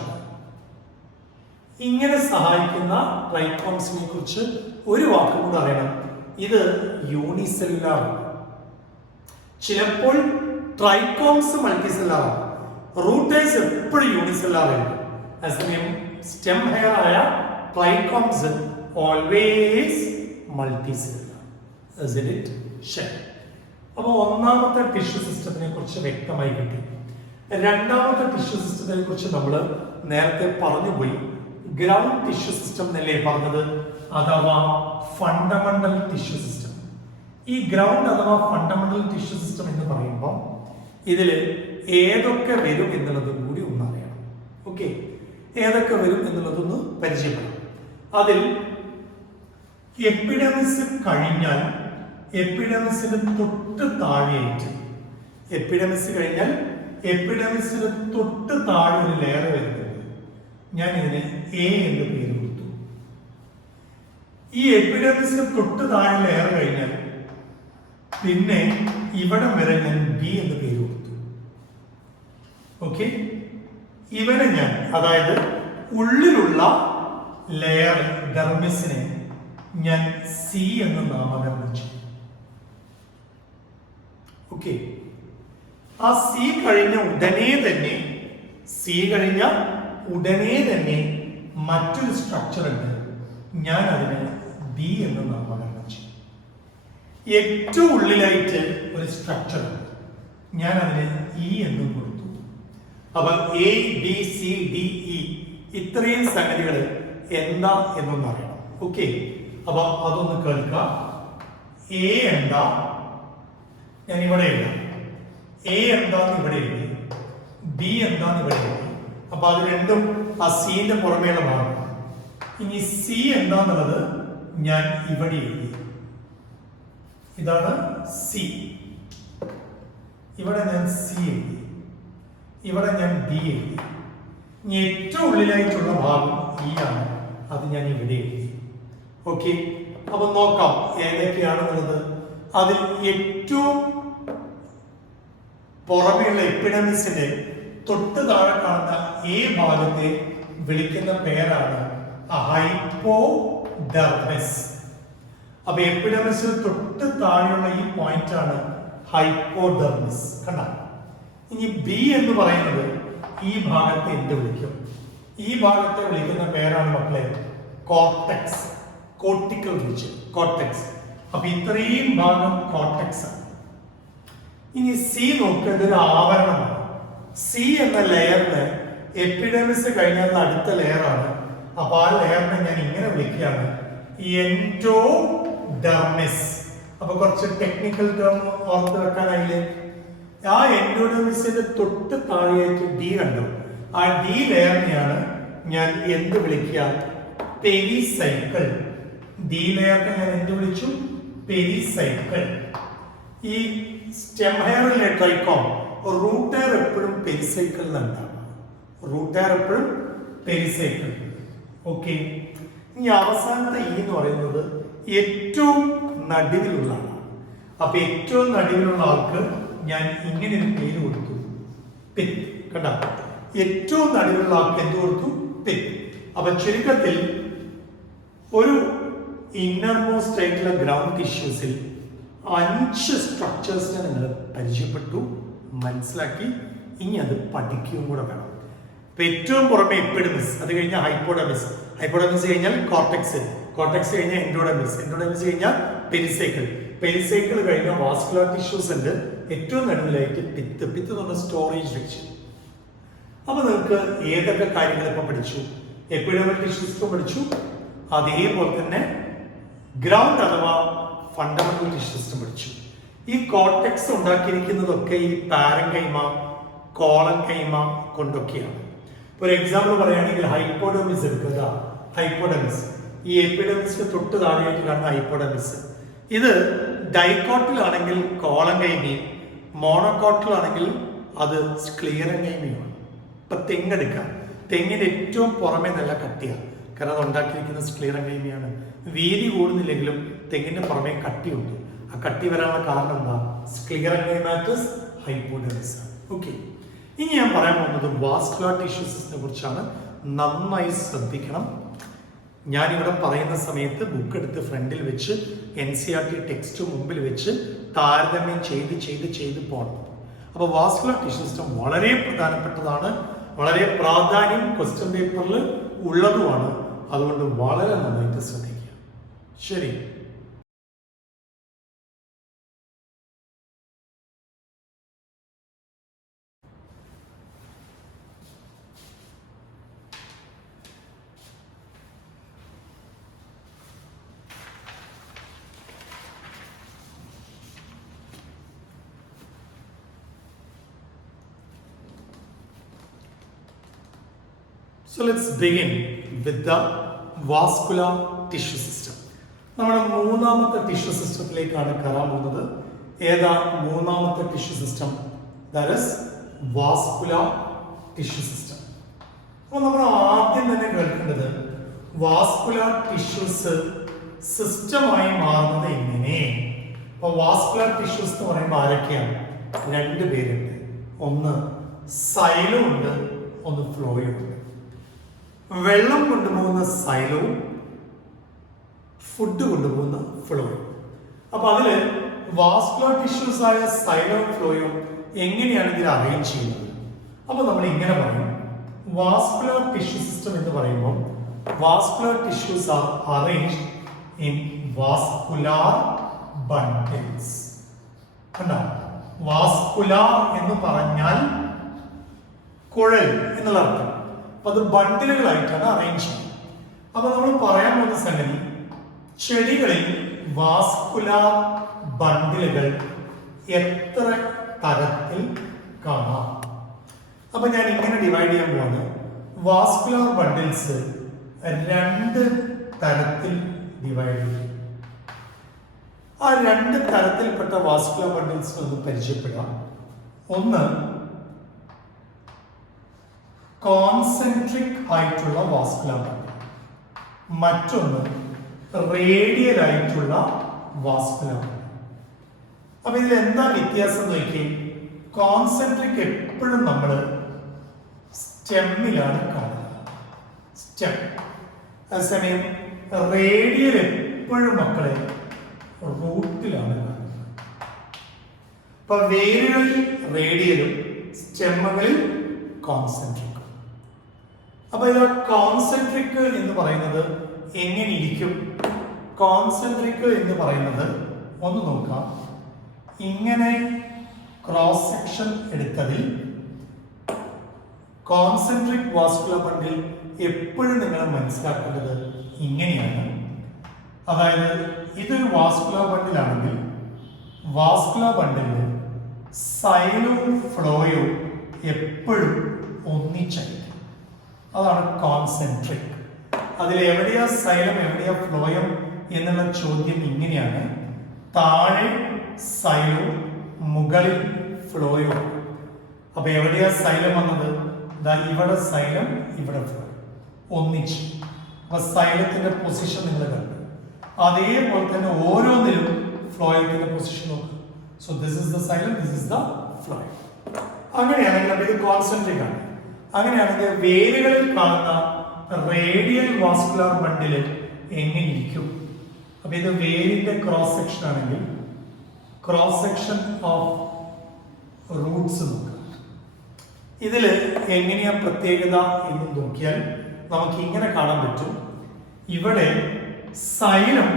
ഇങ്ങനെ സഹായിക്കുന്ന ട്രൈക്കോൺസിനെ കുറിച്ച് ഒരു വാക്കും കൂടെ അറിയണം. ഇത് യൂണിസെല്ലുലാർ ആണ്. ചിലപ്പോൾ ട്രൈക്കോൺസ് മൾട്ടിസെല്ലുലാർ ആണ്. റൂട്ടേഴ്സ് എപ്പോഴും യൂണിസെല്ലുലാർ ആണ്. അതേസമയം സ്റ്റെം ഹെയർ ആയ ട്രൈക്കോൺസ് ഓൾവേസ് മൾട്ടിസെല്ലുലാർ. അപ്പോൾ ഒന്നാമത്തെ ടിഷ്യൂ സിസ്റ്റത്തിനെ കുറിച്ച് വ്യക്തമായി കിട്ടി. രണ്ടാമത്തെ ടിഷ്യൂ സിസ്റ്റത്തിനെ കുറിച്ച് നമ്മൾ നേരത്തെ പറഞ്ഞുപോയി. ഗ്രൗണ്ട് ടിഷ്യൂ സിസ്റ്റം എന്നല്ലേ പറഞ്ഞത്, അഥവാ ഫണ്ടമെന്റൽ ടിഷ്യൂ സിസ്റ്റം. ഈ ഗ്രൗണ്ട് അഥവാ ഫണ്ടമെന്റൽ ടിഷ്യൂ സിസ്റ്റം എന്ന് പറയുമ്പോൾ ഇതിൽ ഏതൊക്കെ വരും എന്നുള്ളതും കൂടി ഒന്ന് അറിയണം. ഓക്കെ, ഏതൊക്കെ വരും എന്നുള്ളതൊന്ന് പരിചയപ്പെടാം. അതിൽ എപ്പിഡെമിസ് കഴിഞ്ഞാൽ എപ്പിഡെമിസിന് തൊട്ട് താഴെയായിട്ട്, എപ്പിഡെമിസ് കഴിഞ്ഞാൽ എപ്പിഡെമിസിന് തൊട്ട് താഴെ ഒരു ലെയർ വരുന്നത് ഞാൻ ഇതിന് A എന്ന് പേര് കൊടുത്തു. ഈ എപ്പിഡെമിസിന് തൊട്ട് താഴെ ലെയർ കഴിഞ്ഞാൽ പിന്നെ ഇവിടം വരെ ഞാൻ B എന്ന് പേര് കൊടുത്തു. ഓക്കെ, ഇവനെ ഞാൻ, അതായത് ഉള്ളിലുള്ള ലെയർ ഡെർമിസിനെ ഞാൻ C എന്ന് നാമകരണം ചെയ്തു. ഓക്കെ, ആ C കഴിഞ്ഞ ഉടനെ തന്നെ മറ്റൊരു സ്ട്രക്ചർ ഉണ്ട്. ഞാൻ അതിനെ B എന്ന് നാമകരണം ചെയ്യും. ഏറ്റവും ഉള്ളിലായിട്ട് ഒരു സ്ട്രക്ചർ ഉണ്ട്. ഞാൻ അതിനെ E എന്നും കൊടുത്തു. അപ്പൊ A, B, C, D, E ഇത്രയും സംഗതികൾ എന്താ എന്നൊന്ന് അറിയണം. ഓക്കെ, അപ്പൊ അതൊന്ന് കേൾക്കുക. A എന്താ ഞാൻ ഇവിടെ എഴുതാം. A എന്താന്ന് ഇവിടെ എഴുതി, B എന്താന്ന് ഇവിടെ എഴുതി. അപ്പൊ അത് രണ്ടും ആ സീന്റെ പുറമേയുള്ള ഭാഗം. ഇനി C എന്താന്നുള്ളത് ഞാൻ ഇവിടെ എഴുതി. ഇതാണ് C. ഇവിടെ ഞാൻ C എഴുതി, ഇവിടെ ഞാൻ D എഴുതി. ഇനി ഏറ്റവും ഉള്ളിലായിട്ടുള്ള ഭാഗം E ആണ്, അത് ഞാൻ ഇവിടെ എഴുതി. ഓക്കെ, അപ്പൊ നോക്കാം ഏതൊക്കെയാണെന്നുള്ളത്. അതിൽ ഏറ്റവും പുറമെയുള്ള എപ്പിഡെമിസിന്റെ തൊട്ട് താഴെ കാണുന്ന A ഭാഗത്തെ വിളിക്കുന്ന പേരാണ് ഹൈപ്പോഡെർമിസ്. അപ്പൊ എപ്പിഡെമിസിന് തൊട്ട് താഴെയുള്ള ഈ പോയിന്റ് ആണ് ഹൈപ്പോഡെർമിസ്. കണ്ട, ഇനി B എന്ന് പറയുന്നത് ഈ ഭാഗത്തെ എന്ത് വിളിക്കും? ഈ ഭാഗത്തെ വിളിക്കുന്ന പേരാണ് മക്കളെ കോർട്ടെക്സ്, കോർട്ടിക്കൽ റീജിയൻ, കോർട്ടെക്സ്. അപ്പൊ ഇത്രയും ഭാഗം കോർട്ടെക്സ് ആണ്. ഇനി C നോക്കുക, ഇതൊരു ആവരണമാണ്. C എന്ന ലെയറിന് എപ്പിഡെമിസ് കഴിഞ്ഞാൽ അടുത്ത ലെയറാണ്. അപ്പൊ ആ ലെയറിനെ ഞാൻ ഇങ്ങനെ വിളിക്കുകയാണ് എൻഡോഡെർമിസ്. അപ്പൊ കുറച്ച് ടെക്നിക്കൽ ടേം ഓർത്ത് വെക്കാനായില്ലേ? ആ എൻഡോഡെർമിസിന്റെ തൊട്ട് താഴെയായിട്ട് D കണ്ടു. ആ D ലെയറിനെയാണ് ഞാൻ എന്ത് വിളിക്കുക? പെരിസൈക്കിൾ. D ലെയറിനെ ഞാൻ എന്ത് വിളിച്ചു? പെരിസൈക്കിൾ. ഈ സ്റ്റെം ഹെയറിലെ ട്രൈക്കോൺ റൂട്ട് ഹെയർ എപ്പോഴും പെരിസൈക്കിളിലുണ്ടാവും. റൂട്ട് ഹെയർ എപ്പോഴും പെരിസൈക്കിൾ. ഓക്കെ, ഇനി അവസാനത്തെ ഇ എന്ന് പറയുന്നത് ഏറ്റവും നടുവിലുള്ള ആളാണ്. അപ്പൊ ഏറ്റവും നടുവിലുള്ള ആൾക്ക് ഞാൻ ഇങ്ങനെ ഒരു പേര് കൊടുത്തു, പിത്ത്. കണ്ട, ഏറ്റവും നടുവിലുള്ള ആൾക്ക് എന്ത് കൊടുത്തു? പിത്ത്. അപ്പൊ ചുരുക്കത്തിൽ ഒരു ഇന്നർമോസ്റ്റ് ആയിട്ടുള്ള ഗ്രൗണ്ട് ടിഷ്യൂസിൽ 5 സ്ട്രക്ചേഴ്സിനെ നിങ്ങൾ പരിചയപ്പെട്ടു, മനസ്സിലാക്കി. ഇനി അത് പഠിക്കുകയും കൂടെ വേണം. ഇപ്പൊ ഏറ്റവും പുറമെ എപ്പിഡമിസ്, അത് കഴിഞ്ഞാൽ ഹൈപ്പോഡമിസ്, ഹൈപ്പോഡമിസ് കഴിഞ്ഞാൽ കോർട്ടെക്സ്, കോർട്ടെക്സ് കഴിഞ്ഞാൽ എൻഡോഡമിസ്, എൻഡോഡമിസ് കഴിഞ്ഞാൽ പെരിസൈക്കിൾ, പെരിസൈക്കിൾ കഴിഞ്ഞാൽ വാസ്കുലർ ടിഷ്യൂസ് ഉണ്ട്. ഏറ്റവും നടുവിലായിട്ട് പിത്ത്, പിത്ത് എന്ന് പറഞ്ഞ സ്റ്റോറേജ് റിച്ച്. അപ്പൊ നിങ്ങൾക്ക് ഏതൊക്കെ കാര്യങ്ങൾ ഇപ്പൊ പഠിച്ചു? എപ്പിഡമൽ ടിഷ്യൂ സിസ്റ്റം പഠിച്ചു, അതേപോലെ തന്നെ ഗ്രൗണ്ട് അഥവാ ഫണ്ടമെന്റൽ ടിഷ്യൂ സിസ്റ്റം പഠിച്ചു. ഈ കോർട്ടെക്സ് ഉണ്ടാക്കിയിരിക്കുന്നതൊക്കെ ഈ പാരങ്കൈമ, കോളൻകൈമ കൊണ്ടൊക്കെയാണ്. ഒരു എക്സാമ്പിൾ പറയുകയാണെങ്കിൽ ഹൈപ്പോഡമിസ് എടുക്കുക. ഹൈപ്പോഡമിസ് ഈ എപ്പിഡമിസിന് തൊട്ട് താഴെയായിട്ട് കാണുന്ന ഹൈപ്പോഡമിസ്. ഇത് ഡൈക്കോട്ടിലാണെങ്കിൽ കോളൻകൈമയും മോണോക്കോട്ടിലാണെങ്കിൽ അത് സ്ക്ലിയറൻകൈമയുമാണ്. ഇപ്പൊ തെങ്ങെടുക്കാം, തെങ്ങിന് ഏറ്റവും പുറമെ നല്ല കട്ടിയാണ്, കാരണം അത് ഉണ്ടാക്കിയിരിക്കുന്ന സ്ക്ലിയറൻകൈമയാണ്. വീതി കൂടുന്നില്ലെങ്കിലും തെങ്ങിന്റെ പുറമെ കട്ടിയുണ്ട്. ആ കട്ടി വരാനുള്ള കാരണം എന്താ? സ്ക്ലിയറൻകൈമാറ്റസ് ഹൈപ്പോഡമിസ്. ഓക്കെ, ഇനി ഞാൻ പറയാൻ പോകുന്നത് വാസ്കുലർ ടിഷ്യൂസിനെ കുറിച്ചാണ്. നന്നായി ശ്രദ്ധിക്കണം. ഞാനിവിടെ പറയുന്ന സമയത്ത് ബുക്ക് എടുത്ത് ഫ്രണ്ടിൽ വെച്ച് NCERT ടെക്സ്റ്റ് മുമ്പിൽ വെച്ച് താരതമ്യം ചെയ്ത് പോകണം. അപ്പോൾ വാസ്കുലർ ടിഷ്യൂ സിസ്റ്റം വളരെ പ്രധാനപ്പെട്ടതാണ്, വളരെ പ്രാധാന്യം ക്വസ്റ്റ്യൻ പേപ്പറിൽ ഉള്ളതുമാണ്. അതുകൊണ്ട് വളരെ നന്നായിട്ട് ശ്രദ്ധിക്കുക. ശരി, so let's begin with the vascular tissue system. നമ്മുടെ മൂന്നാമത്തെ ടിഷ്യൂ സിസ്റ്റത്തിലേക്കാണ് കയറാൻ പോകുന്നത്. ഏതാ മൂന്നാമത്തെ tissue system? That is vascular tissue system. അപ്പോൾ നമ്മൾ ആദ്യം തന്നെ കേൾക്കേണ്ടത് വാസ്കുലർ ടിഷ്യൂസ് സിസ്റ്റമായി മാറുന്നത് എങ്ങനെ. അപ്പോൾ വാസ്കുലർ ടിഷ്യൂസ് എന്ന് പറയുമ്പോൾ ആരൊക്കെയാണ്? 2 പേരുണ്ട്. ഒന്ന് സൈലം ഉണ്ട്, ഒന്ന് ഫ്ലോയും ഉണ്ട്. വെള്ളം കൊണ്ടുപോകുന്ന സൈലവും ഫുഡ് കൊണ്ടുപോകുന്ന ഫ്ലോയും. അപ്പൊ അതില് വാസ്കുലർ ടിഷ്യൂസ് ആയ സൈലവും ഫ്ലോയും എങ്ങനെയാണ് ഇതിൽ അറേഞ്ച് ചെയ്യുന്നത്? അപ്പൊ നമ്മൾ ഇങ്ങനെ പറയും, വാസ്കുലർ ടിഷ്യൂ സിസ്റ്റം എന്ന് പറയുമ്പോൾ vascular tissues R arranged in vascular bundles. കണ്ടോ? വാസ്കുലർ എന്ന് പറഞ്ഞാൽ കുഴൽ എന്നുള്ള അർത്ഥം. അപ്പൊ അത് ബണ്ടിലുകളായിട്ടാണ് അറേഞ്ച് ചെയ്യുന്നത്. അപ്പൊ നമ്മൾ പറയാൻ പോകുന്ന സംഗതി, ചെടികളിൽ വാസ്കുലർ ബണ്ടിലുകൾ എത്ര തരത്തിൽ കാണാം? അപ്പൊ ഞാൻ ഇങ്ങനെ ഡിവൈഡ് ചെയ്യാൻ പോവാണ്. വാസ്കുലർ ബണ്ടിൽസ് 2 തരത്തിൽ ഡിവൈഡ് ചെയ്യും. ആ 2 തരത്തിൽപ്പെട്ട വാസ്കുലർ ബണ്ടിൽസ് ഒന്ന് പരിചയപ്പെടാം. ഒന്ന് കോൺസെൻട്രിക് ആയിട്ടുള്ള വാസ്കുലർ ബണ്ടിൽ, മറ്റൊന്ന് റേഡിയൽ ആയിട്ടുള്ള വാസ്കുലർ ബണ്ടിൽ. അപ്പൊ ഇതിൽ എന്താ വ്യത്യാസം നോക്കി? കോൺസെൻട്രിക് എപ്പോഴും നമ്മൾ സ്റ്റെമ്മിലാണ് കാണുന്നത്, സ്റ്റെം. അതേസമയം റേഡിയൽ എപ്പോഴും മക്കളെ റൂട്ടിലാണ് കാണുന്നത്. അപ്പൊ വേരുകളിൽ റേഡിയലും സ്റ്റെമ്മുകളിൽ കോൺസെൻട്രിക്. അപ്പൊ ഇത് കോൺസെൻട്രിക് എന്ന് പറയുന്നത് എങ്ങനെ ഇരിക്കും? കോൺസെൻട്രിക് എന്ന് പറയുന്നത് ഒന്ന് നോക്കാം. ഇങ്ങനെ ക്രോസ് സെക്ഷൻ എടുത്തതിൽ കോൺസെൻട്രിക് വാസ്കുലർ ബണ്ടിൽ എപ്പോഴും നിങ്ങൾ മനസ്സിലാക്കേണ്ടത് ഇങ്ങനെയാണ്. അതായത് ഇതൊരു വാസ്കുലർ ബണ്ടിലാണെങ്കിൽ വാസ്കുലർ ബണ്ടില് സൈലവും ഫ്ലോയും എപ്പോഴും ഒന്നിച്ചായിരിക്കും. അതാണ് കോൺസെൻട്രിക്. അതിൽ എവിടെയാ സൈലം എവിടെയാ ഫ്ലോയം എന്നുള്ള ചോദ്യം ഇങ്ങനെയാണ്. താഴെ സൈലവും മുകളിൽ ഫ്ലോയും. അപ്പൊ എവിടെയാ സൈലം വന്നത്? ഇവിടെ സൈലം, ഇവിടെ ഫ്ലോ. ഒന്നിച്ച്. അപ്പൊ സൈലത്തിന്റെ പൊസിഷൻ നിങ്ങൾ കണ്ടു. അതേപോലെ തന്നെ ഓരോന്നിലും ഫ്ലോയത്തിന്റെ പൊസിഷൻ നോക്കുക. So this is the xylem, this is the phloem. അങ്ങനെയാണെങ്കിൽ അപ്പൊ ഇത് കോൺസെൻട്രിക് ആണ്. അങ്ങനെയാണെങ്കിൽ വേരുകളിൽ കാണുന്ന റേഡിയൽ വാസ്കുലർ ബണ്ടില് എങ്ങനെ ഇരിക്കും? അപ്പൊ ഇത് വേരിന്റെ ക്രോസ് സെക്ഷൻ ആണെങ്കിൽ ക്രോസ് സെക്ഷൻ ഓഫ് റൂട്ട്സ് നോക്കുക. ഇതില് എങ്ങനെയാ പ്രത്യേകത എന്ന് നോക്കിയാൽ നമുക്ക് ഇങ്ങനെ കാണാൻ പറ്റും. ഇവിടെ സൈലം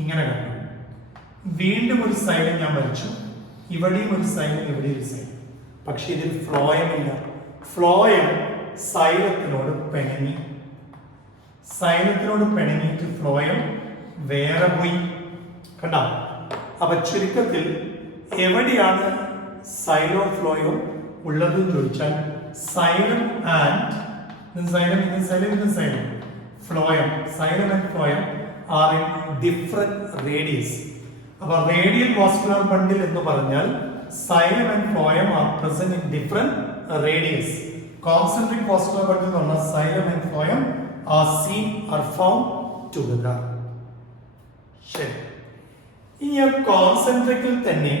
ഇങ്ങനെ കാണും. വീണ്ടും ഒരു സൈലം ഞാൻ വരച്ചു. ഇവിടെയും ഒരു സൈലം, ഇവിടെയും ഒരു സൈലം. പക്ഷെ ഇതിൽ ഫ്ലോയം ഇല്ല. ഫ്ലോയം സൈലത്തിനോട് പിണങ്ങി. സൈലത്തിനോട് പിണങ്ങിയിട്ട് ഫ്ലോയം വേറെ പോയി. കണ്ട? അപ്പൊ ചുരുക്കത്തിൽ എവിടെയാണ് സൈലോ ഫ്ലോയോ ഉള്ളതെന്ന് ചോദിച്ചാൽ xylem and xylem phloem, xylem and phloem are in different radius. അപ്പൊ റേഡിയൽ വാസ്കുലർ ബണ്ടിൽ എന്ന് പറഞ്ഞാൽ xylem and phloem R present in different radius. Concentric vascular ബണ്ടിൽ എന്ന് പറഞ്ഞാൽ xylem and phloem are seen R found together. ശരി, ഇനി ആ കോൺസെൻട്രിക്കിൽ തന്നെ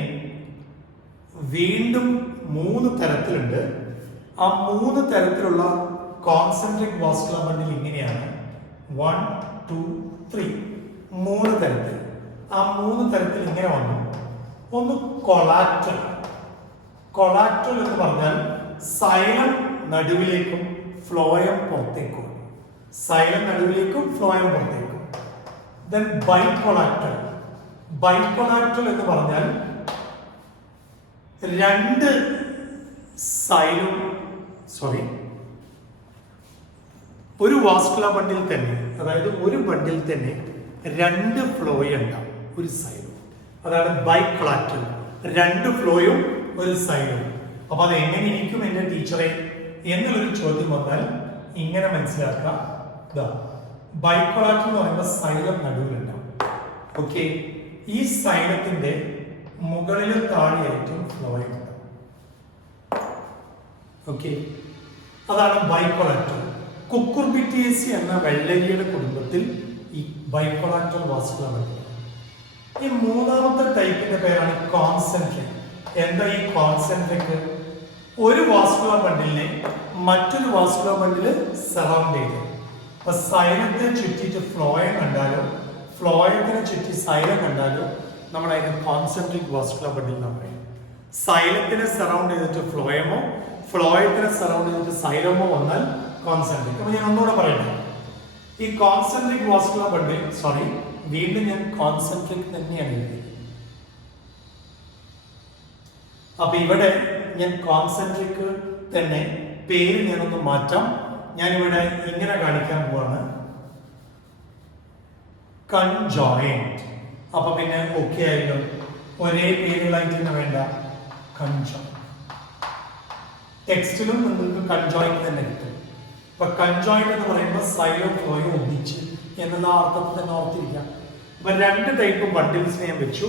വീണ്ടും 3 തരത്തിലുണ്ട്. ആ 3 തരത്തിലുള്ള കോൺസെൻട്രിക് വാസ്കുലർ ബണ്ടിൽ ഇങ്ങനെയാണ്. 1, 2, 3 3 തരത്തിൽ. ആ 3 തരത്തിൽ ഇങ്ങനെ വന്നു. ഒന്ന് കൊളാറ്റൽ. കൊളാറ്റൽ എന്ന് പറഞ്ഞാൽ സൈലം നടുവിലേക്കും ഫ്ലോയം പുറത്തേക്കും. സൈലം നടുവിലേക്കും ഫ്ലോയം പുറത്തേക്കും. ദെൻ ബൈകൊളാറ്റൽ. ബൈകൊളാറ്റൽ എന്ന് പറഞ്ഞാൽ ഒരു വാസ്കുലർ ബണ്ടിൽ തന്നെ, അതായത് ഒരു ബണ്ടിൽ തന്നെ 2 ഫ്ലോയും ഉണ്ടാവും, ഒരു സൈലും. അതാണ് ബൈകൊളാറ്റൽ. 2 ഫ്ലോയും ഒരു സൈലും. അപ്പൊ അത് എങ്ങനെ ഇരിക്കും എന്റെ ടീച്ചറെ എന്നുള്ളൊരു ചോദ്യം വന്നാൽ ഇങ്ങനെ മനസ്സിലാക്കാം. ബൈകൊളാറ്റൽ എന്ന് പറയുമ്പോൾ സൈലം നടുവിലുണ്ടാവും. ഓക്കെ, ഈ സൈലത്തിന്റെ മുകളിലും താഴെയായിട്ടും ഫ്ലോയും ഉണ്ടാവും. ഓക്കെ, അതാണ് ബൈകൊളാറ്റൽ. കുക്കുർബിറ്റേസി എന്ന വെള്ളരിയുടെ കുടുംബത്തിൽ ഈ ബൈകൊളാറ്റൽ വാസ്കുലർ ബണ്ടിൽ. ഈ 3ാമത്തെ ടൈപ്പിന്റെ പേരാണ് കോൺസെൻട്രിക്. എന്താ ഈ കോൺസെൻട്രിക്? ഒരു വാസ്കുലർ ബണ്ടിലിനെ മറ്റൊരു വാസ്കുലർ ബണ്ടില് സറൗണ്ട് ചെയ്തു. അപ്പൊ സൈലത്തെ ചുറ്റിയിട്ട് ഫ്ലോയം കണ്ടാലോ ഫ്ലോയത്തിനെ ചുറ്റി സൈലം കണ്ടാലോ നമ്മൾ അതിനെ കോൺസെൻട്രിക് വാസ്കുലർ ബണ്ടിൽ എന്ന് പറയും. സൈലത്തിനെ സറൗണ്ട് ചെയ്തിട്ട് ഫ്ലോയമോ ഫ്ലോയത്തിനെ സറൗണ്ട് ചെയ്തിട്ട് സൈലമോ വന്നാൽ കോൺസെൻട്രിക്. അപ്പൊ ഞാൻ ഒന്നുകൂടെ പറയട്ടെ. ഈ കോൺസെൻട്രിക് വാസ്കുലർ ബണ്ടിൽ, വീണ്ടും ഞാൻ കോൺസെൻട്രിക് തന്നെയാണ് എഴുതിയത്. അപ്പൊ ഇവിടെ ഞാൻ കോൺസെൻട്രിക് തന്നെ പേര് ഞാനൊന്ന് മാറ്റാം. ഞാനിവിടെ ഇങ്ങനെ കാണിക്കാൻ പോവാണ്, കൺജോയിന്റ്. അപ്പൊ പിന്നെ ഓക്കെ ആയാലും ഒരേ പേരുകളായിട്ട് തന്നെ വേണ്ട, കൺജോയിന്റ്. ടെക്സ്റ്റിലും നിങ്ങൾക്ക് കൺജോയിന്റ് തന്നെ കിട്ടും. ഇപ്പൊ കൺജോയിന്റ് എന്ന് പറയുമ്പോൾ സൈലോ ഫ്ലോയോ ഒന്നിച്ച് എന്നുള്ള അർത്ഥത്തിൽ തന്നെ ഓർത്തിരിക്കാം. അപ്പൊ 2 ടൈപ്പ് ബണ്ടിൽസിനെ ഞാൻ വെച്ചു.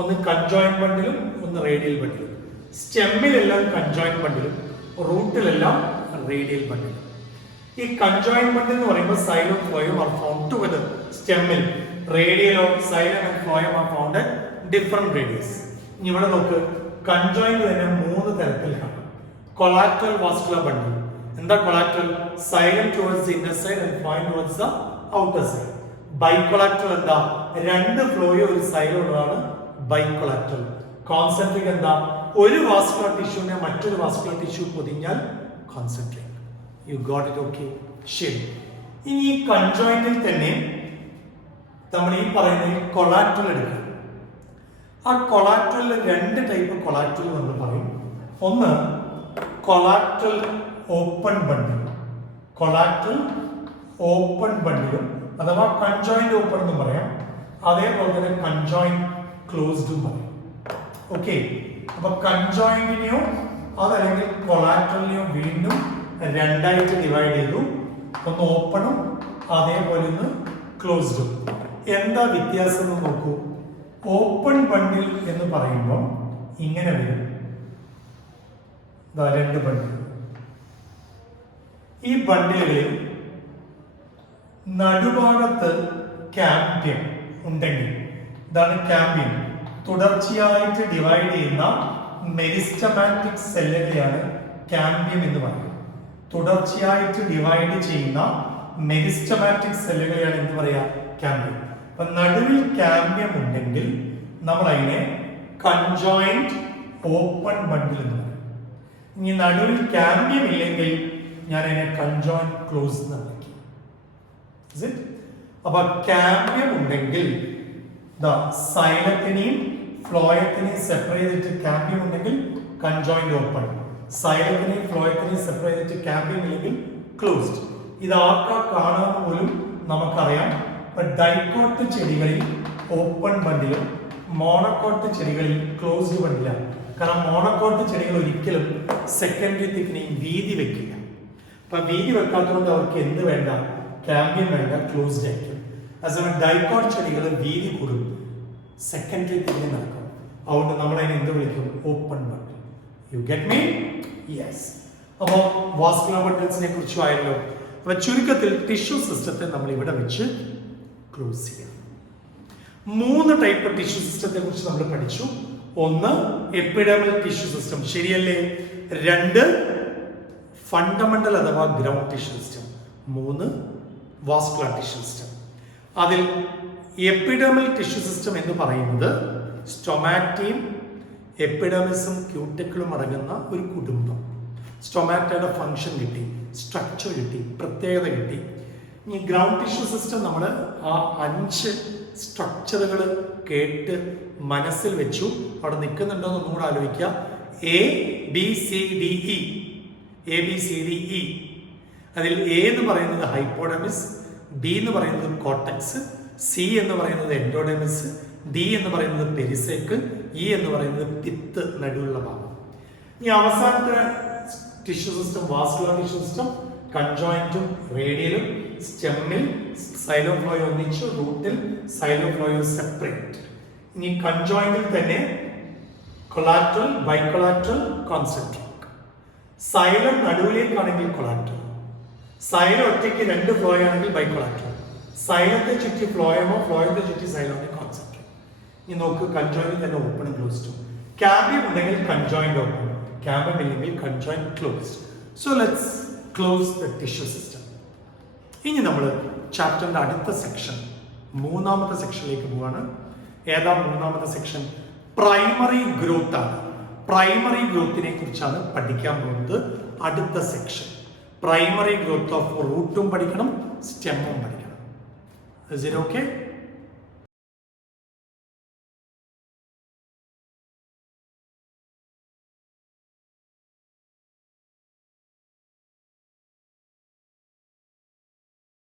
ഒന്ന് കൺജോയിന്റ് ബണ്ടിലും ഒന്ന് റേഡിയൽ ബണ്ടിലും. സ്റ്റെമ്മിലെല്ലാം കൺജോയിന്റ് ബണ്ടിലും റൂട്ടിലെല്ലാം റേഡിയൽ ബണ്ടിലും. ഈ കൺജോയിന്റ് ബണ്ടിൽ എന്ന് പറയുമ്പോൾ സൈലോ ഫ്ലോയോ ആർ ഫൗണ്ട് ടുഗദർ. സ്റ്റെമ്മിൽ റേഡിയലോ xylem and phloem are found at different radius. ഇനി ഇവിടെ നോക്ക്, കൺജോയിന്റ് തന്നെ 3 തരത്തിൽ കാണാം. Collateral vascular bundle. എന്താ collateral? Xylem towards the inner side and phloem towards the outer side. Bicollateral എന്താ? 2 ഫ്ലോയോ ഒരു സൈലോ ഉള്ളതാണ് ബൈകൊളാറ്ററൽ. കോൺസെൻട്രിക് എന്താ? ഒരു വാസ്കുലർ ടിഷ്യൂവിനെ മറ്റൊരു വാസ്കുലർ ടിഷ്യൂ പൊതിഞ്ഞാൽ concentric. You got it? Okay, ശരി. ഇനി ഈ കൺജോയിന്റിൽ തന്നെ നമ്മൾ ഈ പറയുന്ന കൊളാറ്ററൽ എടുക്കുക. ആ കൊളാറ്ററലിൽ 2 ടൈപ്പ് കൊളാറ്ററൽ നമ്മൾ പറയും. ഒന്ന് കൊളാറ്ററൽ ഓപ്പൺ ബണ്ടിൽ. കൊളാറ്ററൽ ഓപ്പൺ ബണ്ടിലും അഥവാ കൺജോയിന്റ് ഓപ്പൺ എന്ന് പറയാം. അതേപോലെ തന്നെ കൺജോയിന്റ് ക്ലോസ്ഡും പറയും. ഓക്കെ, അപ്പൊ കൺജോയിന്റിനെയോ അതല്ലെങ്കിൽ കൊളാറ്ററലിനെയോ വീണ്ടും 2ആയിട്ട് ഡിവൈഡ് ചെയ്തു. ഒന്ന് ഓപ്പണും അതേപോലെ ഒന്ന് ക്ലോസ്ഡും. എന്താ വ്യത്യാസം എന്ന് നോക്കൂ. ഓപ്പൺ ബണ്ടിൽ എന്ന് പറയുമ്പോൾ ഇങ്ങനെ വരും, 2 ബണ്ടിൽ. ഈ ബണ്ടിലുകളിൽ നടുഭാഗത്ത് ക്യാമ്പിയം ഉണ്ടെങ്കിൽ, ഇതാണ് ക്യാമ്പിയം, തുടർച്ചയായിട്ട് ഡിവൈഡ് ചെയ്യുന്ന മെരിസ്റ്റമാറ്റിക് സെല്ലുകളെയാണ് ക്യാമ്പിയം എന്ന് പറയുന്നത്. തുടർച്ചയായിട്ട് ഡിവൈഡ് ചെയ്യുന്ന മെരിസ്റ്റമാറ്റിക് സെല്ലുകളെയാണ് എന്ത് പറയാ? ക്യാമ്പിയം. അപ്പൊ നടുവിൽ ക്യാമ്പിയം ഉണ്ടെങ്കിൽ നമ്മൾ അതിനെ കൺജോയിന്റ് ഓപ്പൺ ബണ്ടിൽ എന്ന് പറയും. ഇനി നടുവിൽ ക്യാമ്പിയം ഇല്ലെങ്കിൽ ഞാൻ അതിനെ കൺജോയിന്റ് ക്ലോസ് എന്ന് വിളിക്കും. അപ്പൊ ക്യാമ്പിയം ഉണ്ടെങ്കിൽ സൈലത്തിനെയും ഫ്ലോയത്തിനെയും സെപ്പറേറ്റ് ചെയ്തിട്ട് ക്യാമ്പിയം ഉണ്ടെങ്കിൽ കൺജോയിന്റ് ഓപ്പൺ, സൈലത്തിനെയും ഫ്ലോയത്തിനെയും സെപ്പറേറ്റ് ചെയ്തിട്ട് ക്യാമ്പിയം ഇല്ലെങ്കിൽ ക്ലോസ്ഡ്. ഇത് ആർക്കാ കാണാൻ പോലും നമുക്കറിയാം. ഡൈക്കോട്ട് ചെടികളിൽ ഓപ്പൺ ബണ്ടിലും മോണോക്കോട്ട് ചെടികളിൽ ക്ലോസ്ഡ് ബണ്ടിലാണ്. കാരണം മോണോക്കോട്ട് ചെടികൾ ഒരിക്കലും സെക്കൻഡറി തിക്നിങ് വീതി വെക്കില്ല. അപ്പൊ വീതി വെക്കാത്തതുകൊണ്ട് അവർക്ക് എന്ത് വേണ്ട? ക്യാമ്പിയം വേണ്ട, ക്ലോസ്ഡ് ആയിരിക്കും. അതേസമയം ഡൈക്കോട്ട് ചെടികൾ വീതി കൂടും, സെക്കൻഡറി തിക്നിങ് നടക്കും. അതുകൊണ്ട് നമ്മൾ അതിനെ എന്ത് വിളിക്കും? Open bundle. You get me? Yes. അപ്പോൾ വാസ്കുലർ ബണ്ടിൽസിനെ കുറിച്ചും ആയല്ലോ. അപ്പൊ ചുരുക്കത്തിൽ ടിഷ്യൂ സിസ്റ്റത്തെ നമ്മൾ ഇവിടെ വെച്ച് ക്ലോസ് ചെയ്യാം. 3 ടൈപ്പ് ടിഷ്യൂ സിസ്റ്റത്തെ കുറിച്ച് നമ്മൾ പഠിച്ചു. ഒന്ന് എപ്പിഡെർമൽ ടിഷ്യൂ സിസ്റ്റം, ശരിയല്ലേ? 2 ഫണ്ടമെന്റൽ അഥവാ ground tissue system. 3 vascular tissue system. അതിൽ എപ്പിഡെർമൽ ടിഷ്യൂ സിസ്റ്റം എന്ന് പറയുന്നത് സ്റ്റൊമാറ്റയും എപ്പിഡെർമിസും ക്യൂട്ടിക്കിളും അടങ്ങുന്ന ഒരു കുടുംബം. സ്റ്റൊമാറ്റയുടെ ഫംഗ്ഷൻ കിട്ടി, സ്ട്രക്ചർ കിട്ടി, പ്രത്യേകത കിട്ടി. ഈ ഗ്രൗണ്ട് ടിഷ്യൂ സിസ്റ്റം നമ്മൾ ആ 5 സ്ട്രക്ചറുകൾ കേട്ട് മനസ്സിൽ വെച്ചു. അവിടെ നിൽക്കുന്നുണ്ടോ എന്ന് ഒന്നുകൂടെ ആലോചിക്കുക. ABCDE. അതിൽ A എന്ന് പറയുന്നത് ഹൈപ്പോഡെമിസ്, B എന്ന് പറയുന്നത് കോട്ടക്സ്, C എന്ന് പറയുന്നത് എൻഡോഡെമിസ്, D എന്ന് പറയുന്നത് പെരിസൈക്കിൾ, E എന്ന് പറയുന്നത് പിത്ത്, നടുവുള്ള ഭാഗം. ഈ അവസാനത്തെ tissue system vascular tissue system കൺജോയിന്റും റേഡിയലും, സ്റ്റെമ്മിൽ സൈലോഫ്ലോയോ ഒന്നിച്ചു, റൂട്ടിൽ സൈലോഫ്ലോയോ സെപ്പറേറ്റ്. ഇനി കൺജോയിന്റിൽ തന്നെ കൊളാറ്ററൽ, ബൈകൊളാറ്ററൽ, കോൺസെൻട്രിക്. സൈലം നടുവിലേക്കാണെങ്കിൽ കൊളാറ്ററൽ, സൈലം ഒറ്റയ്ക്ക് 2 ഫ്ലോയോ ആണെങ്കിൽ ബൈകൊളാറ്ററൽ, സൈലത്തെ ചുറ്റി ഫ്ലോയമോ ഫ്ലോയത്തെ ചുറ്റി സൈലോമോ കോൺസെൻട്രിക്. ഇനി നോക്ക്, കൺജോയിന്റിൽ തന്നെ ഓപ്പണും ക്ലോസ്ഡും. ക്യാമ്പിയം ഉണ്ടെങ്കിൽ കൺജോയിന്റ് ഓപ്പൺ, ക്യാമ്പിയം ഇല്ലെങ്കിൽ conjoint closed. So let's close the tissue system. ഇനി നമ്മൾ ചാപ്റ്ററിന്റെ അടുത്ത സെക്ഷൻ, 3ാമത്തെ സെക്ഷനിലേക്ക് പോവാണ്. ഏതാ 3ാമത്തെ സെക്ഷൻ? പ്രൈമറി ഗ്രോത്ത് ആണ്. പ്രൈമറി ഗ്രോത്തിനെ കുറിച്ചാണ് പഠിക്കാൻ പോകുന്നത് അടുത്ത സെക്ഷൻ. പ്രൈമറി ഗ്രോത്ത് ഓഫ് റൂട്ടും പഠിക്കണം, സ്റ്റെമ്മും പഠിക്കണം. Is it okay?